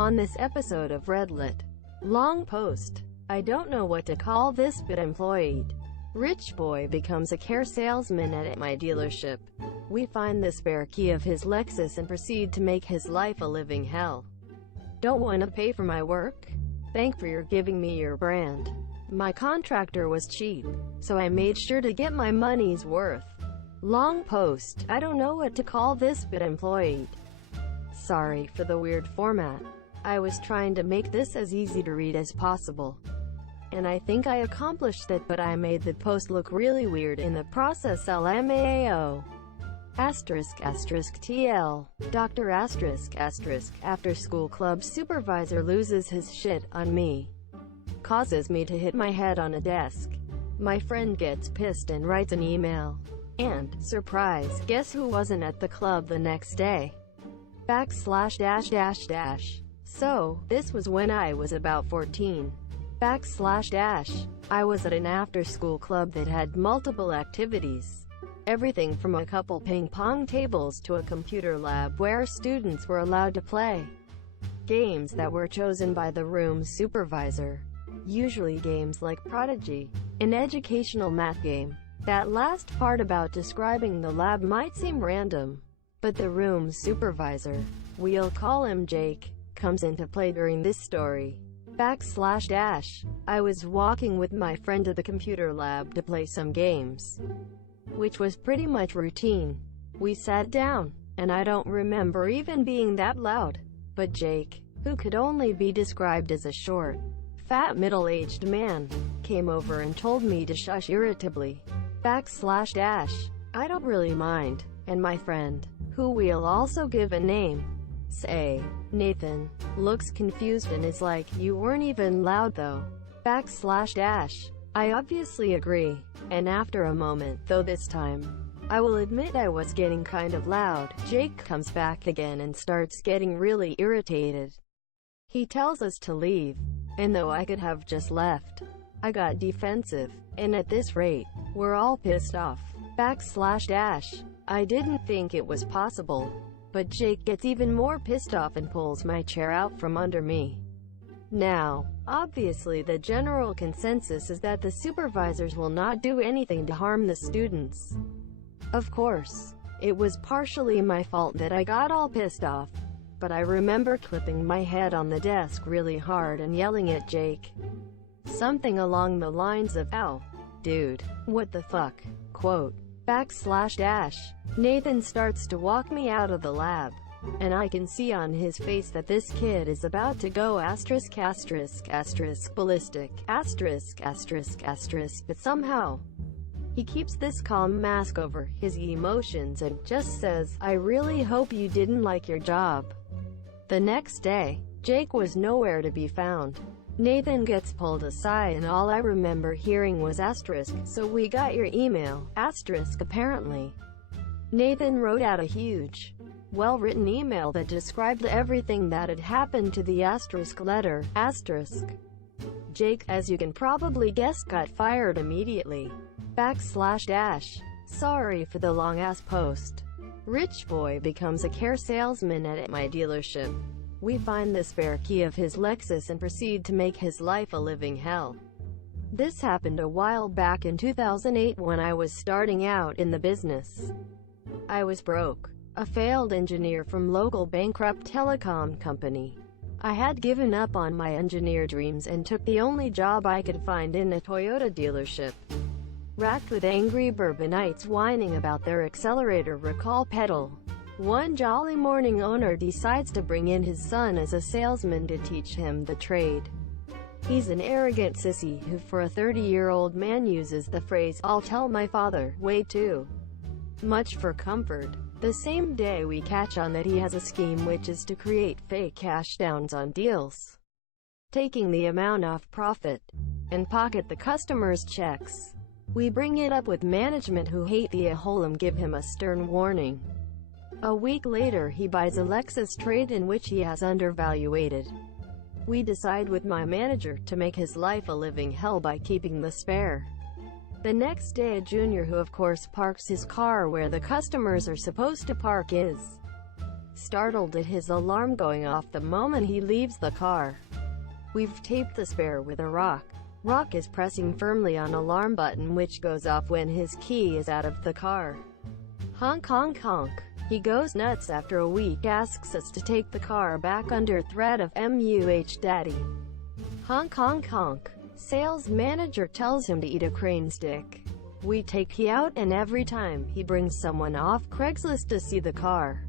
On this episode of Redlit. Long post. I don't know what to call this but employed. Rich boy becomes a car salesman at my dealership. We find the spare key of his Lexus and proceed to make his life a living hell. Don't want to pay for my work? Thank for your giving me your brand. My contractor was cheap, so I made sure to get my money's worth. Long post. I don't know what to call this but employed. Sorry for the weird format. I was trying to make this as easy to read as possible. And I think I accomplished that, but I made the post look really weird in the process. LMAO. TL. Dr. After school club supervisor loses his shit on me. Causes me to hit my head on a desk. My friend gets pissed and writes an email. And, surprise, guess who wasn't at the club the next day? //. So, this was when I was about 14. I was at an after-school club that had multiple activities. Everything from a couple ping pong tables to a computer lab where students were allowed to play games that were chosen by the room supervisor. Usually games like Prodigy, an educational math game. That last part about describing the lab might seem random, but the room supervisor, we'll call him Jake, comes into play during this story. I was walking with my friend to the computer lab to play some games, which was pretty much routine. We sat down, and I don't remember even being that loud, but Jake, who could only be described as a short, fat middle-aged man, came over and told me to shush irritably. I don't really mind, and my friend, who we'll also give a name, say, Nathan, looks confused and is like, you weren't even loud though. I obviously agree, and after a moment, though this time, I will admit I was getting kind of loud, Jake comes back again and starts getting really irritated. He tells us to leave, and though I could have just left, I got defensive, and at this rate, we're all pissed off. I didn't think it was possible. But Jake gets even more pissed off and pulls my chair out from under me. Now, obviously the general consensus is that the supervisors will not do anything to harm the students. Of course, it was partially my fault that I got all pissed off, but I remember clipping my head on the desk really hard and yelling at Jake. Something along the lines of, "Ow, dude, what the fuck?" Quote. Nathan starts to walk me out of the lab, and I can see on his face that this kid is about to go ballistic, but somehow, he keeps this calm mask over his emotions and just says, "I really hope you didn't like your job." The next day, Jake was nowhere to be found. Nathan gets pulled aside and all I remember hearing was "so we got your email," apparently. Nathan wrote out a huge, well-written email that described everything that had happened to the letter, Jake, as you can probably guess, got fired immediately. Sorry for the long-ass post. Rich boy becomes a car salesman at my dealership. We find the spare key of his Lexus and proceed to make his life a living hell. This happened a while back in 2008 when I was starting out in the business. I was broke, a failed engineer from local bankrupt telecom company. I had given up on my engineer dreams and took the only job I could find in a Toyota dealership. Racked with angry Bourbonites whining about their accelerator recall pedal, one jolly morning owner decides to bring in his son as a salesman to teach him the trade. He's an arrogant sissy who for a 30-year-old man uses the phrase, "I'll tell my father," way too much for comfort. The same day we catch on that he has a scheme which is to create fake cash downs on deals, taking the amount off profit, and pocket the customer's checks. We bring it up with management who hate the whole and give him a stern warning. A week later he buys a Lexus trade in which he has undervaluated. We decide with my manager to make his life a living hell by keeping the spare. The next day a junior who of course parks his car where the customers are supposed to park is startled at his alarm going off the moment he leaves the car. We've taped the spare with a rock. Rock is pressing firmly on alarm button which goes off when his key is out of the car. Honk honk honk. He goes nuts after a week, asks us to take the car back under threat of MUH daddy. Honk honk honk. Sales manager tells him to eat a crane stick. We take key out and every time he brings someone off Craigslist to see the car.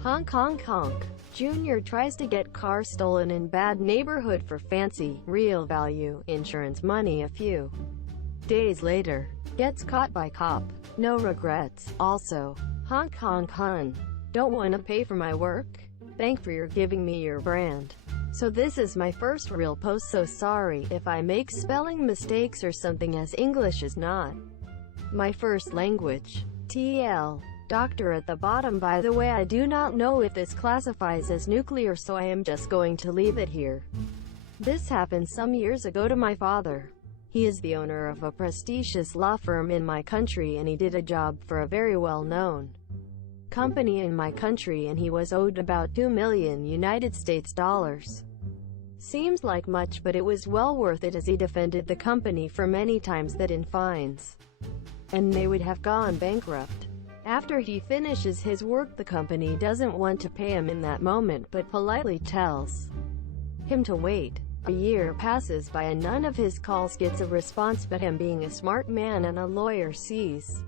Honk honk honk. Junior tries to get car stolen in bad neighborhood for fancy, real value, insurance money a few days later. Gets caught by cop. No regrets. Also, honk honk hun. Don't wanna pay for my work? Thank for your giving me your brand. So this is my first real post, so sorry if I make spelling mistakes or something as English is not my first language. TL. Doctor at the bottom. By the way, I do not know if this classifies as nuclear, so I am just going to leave it here. This happened some years ago to my father. He is the owner of a prestigious law firm in my country and he did a job for a very well-known company in my country and he was owed about $2 million United States dollars. Seems like much, but it was well worth it as he defended the company for many times that in fines, and they would have gone bankrupt. After he finishes his work, the company doesn't want to pay him in that moment but politely tells him to wait. A year passes by and none of his calls gets a response, but him being a smart man and a lawyer sees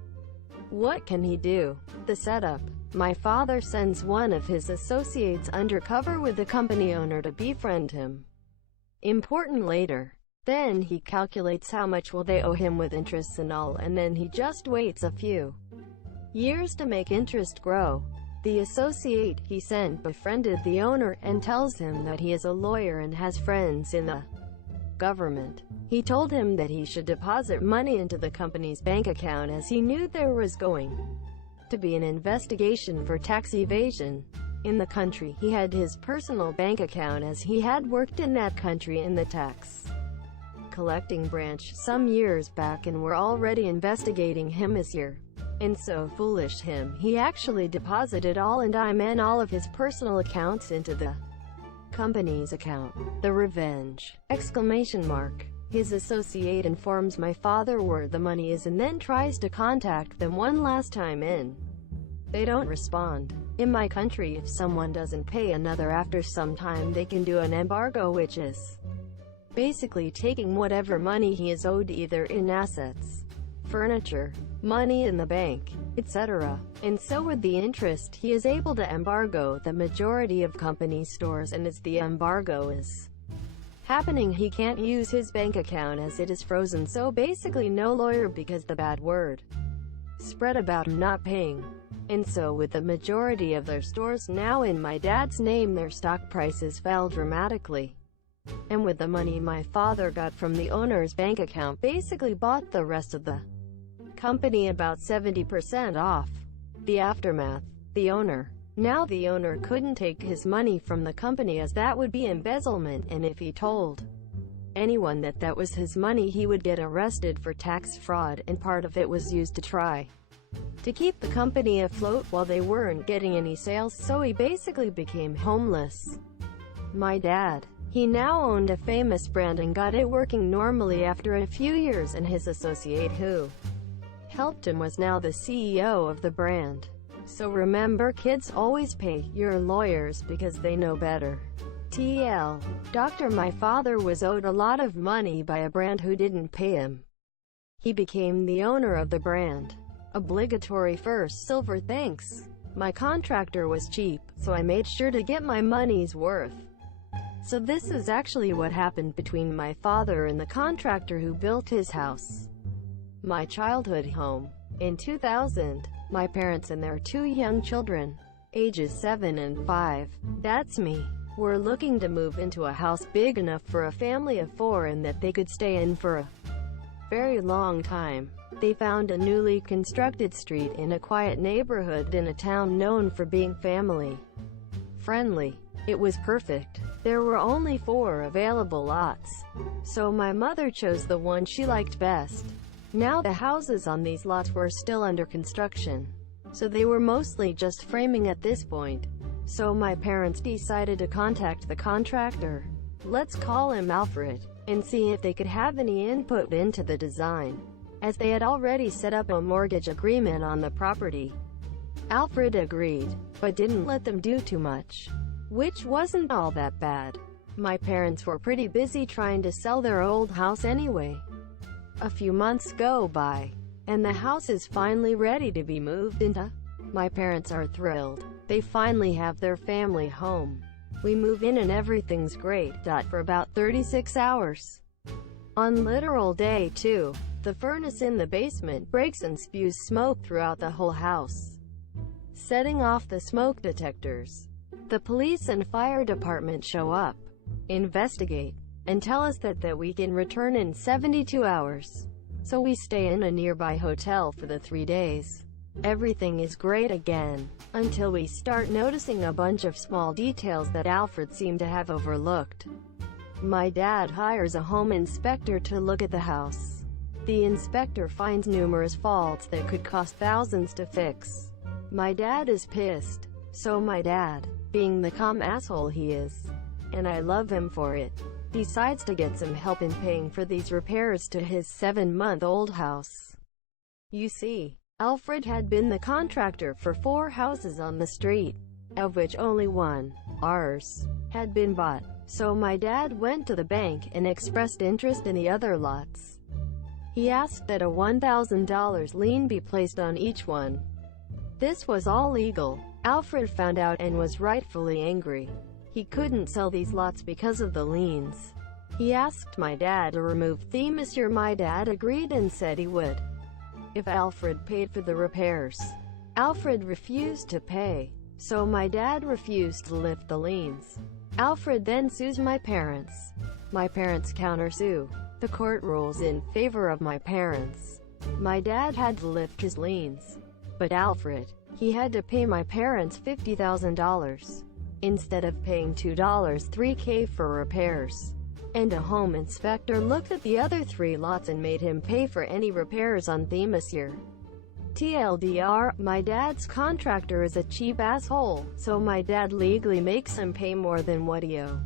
what can he do. The setup. My father sends one of his associates undercover with the company owner to befriend him. Important later. Then he calculates how much will they owe him with interests and all, and then he just waits a few years to make interest grow. The associate he sent befriended the owner and tells him that he is a lawyer and has friends in the government. He told him that he should deposit money into the company's bank account as he knew there was going to be an investigation for tax evasion in the country. He had his personal bank account as he had worked in that country in the tax collecting branch some years back and were already investigating him this year. And so foolish him, he actually deposited all of his personal accounts into the company's account. The revenge! Exclamation mark. His associate informs my father where the money is and then tries to contact them one last time and they don't respond. In my country, if someone doesn't pay another after some time, they can do an embargo, which is basically taking whatever money he is owed, either in assets, furniture, money in the bank, etc. And so with the interest, he is able to embargo the majority of company stores, and as the embargo is happening, he can't use his bank account as it is frozen, so basically no lawyer, because the bad word spread about him not paying. And so with the majority of their stores now in my dad's name, their stock prices fell dramatically. And with the money my father got from the owner's bank account, basically bought the rest of the company about 70% off. The aftermath. The owner. Now the owner couldn't take his money from the company as that would be embezzlement, and if he told anyone that that was his money, he would get arrested for tax fraud, and part of it was used to try to keep the company afloat while they weren't getting any sales, so he basically became homeless. My dad. He now owned a famous brand and got it working normally after a few years, and his associate who helped him was now the CEO of the brand. So remember kids, always pay your lawyers because they know better. TL. Doctor, my father was owed a lot of money by a brand who didn't pay him. He became the owner of the brand. Obligatory first silver thanks. My contractor was cheap, so I made sure to get my money's worth. So this is actually what happened between my father and the contractor who built his house, my childhood home. In 2000, my parents and their two young children, ages 7 and 5, that's me, were looking to move into a house big enough for a family of 4 and that they could stay in for a very long time. They found a newly constructed street in a quiet neighborhood in a town known for being family friendly. It was perfect. There were only 4 available lots, so my mother chose the one she liked best. Now the houses on these lots were still under construction, so they were mostly just framing at this point. So my parents decided to contact the contractor, let's call him Alfred, and see if they could have any input into the design, as they had already set up a mortgage agreement on the property. Alfred agreed, but didn't let them do too much, which wasn't all that bad. My parents were pretty busy trying to sell their old house anyway. A few months go by, and the house is finally ready to be moved into. My parents are thrilled. They finally have their family home. We move in and everything's great. For about 36 hours. On literal day 2, the furnace in the basement breaks and spews smoke throughout the whole house, setting off the smoke detectors. The police and fire department show up, investigate, and tell us that we can return in 72 hours. So we stay in a nearby hotel for the 3 days. Everything is great again, until we start noticing a bunch of small details that Alfred seemed to have overlooked. My dad hires a home inspector to look at the house. The inspector finds numerous faults that could cost thousands to fix. My dad is pissed. So my dad, being the calm asshole he is, and I love him for it, decides to get some help in paying for these repairs to his 7-month-old house. You see, Alfred had been the contractor for 4 houses on the street, of which only one, ours, had been bought. So my dad went to the bank and expressed interest in the other lots. He asked that a $1,000 lien be placed on each one. This was all legal. Alfred found out and was rightfully angry. He couldn't sell these lots because of the liens. He asked my dad to remove them. Monsieur, my dad agreed and said he would, if Alfred paid for the repairs. Alfred refused to pay, so my dad refused to lift the liens. Alfred then sues my parents. My parents countersue. The court rules in favor of my parents. My dad had to lift his liens. But Alfred, he had to pay my parents $50,000. Instead of paying $3K for repairs. And a home inspector looked at the other 3 lots and made him pay for any repairs on them. Monsieur. TLDR, my dad's contractor is a cheap asshole, so my dad legally makes him pay more than what he owes.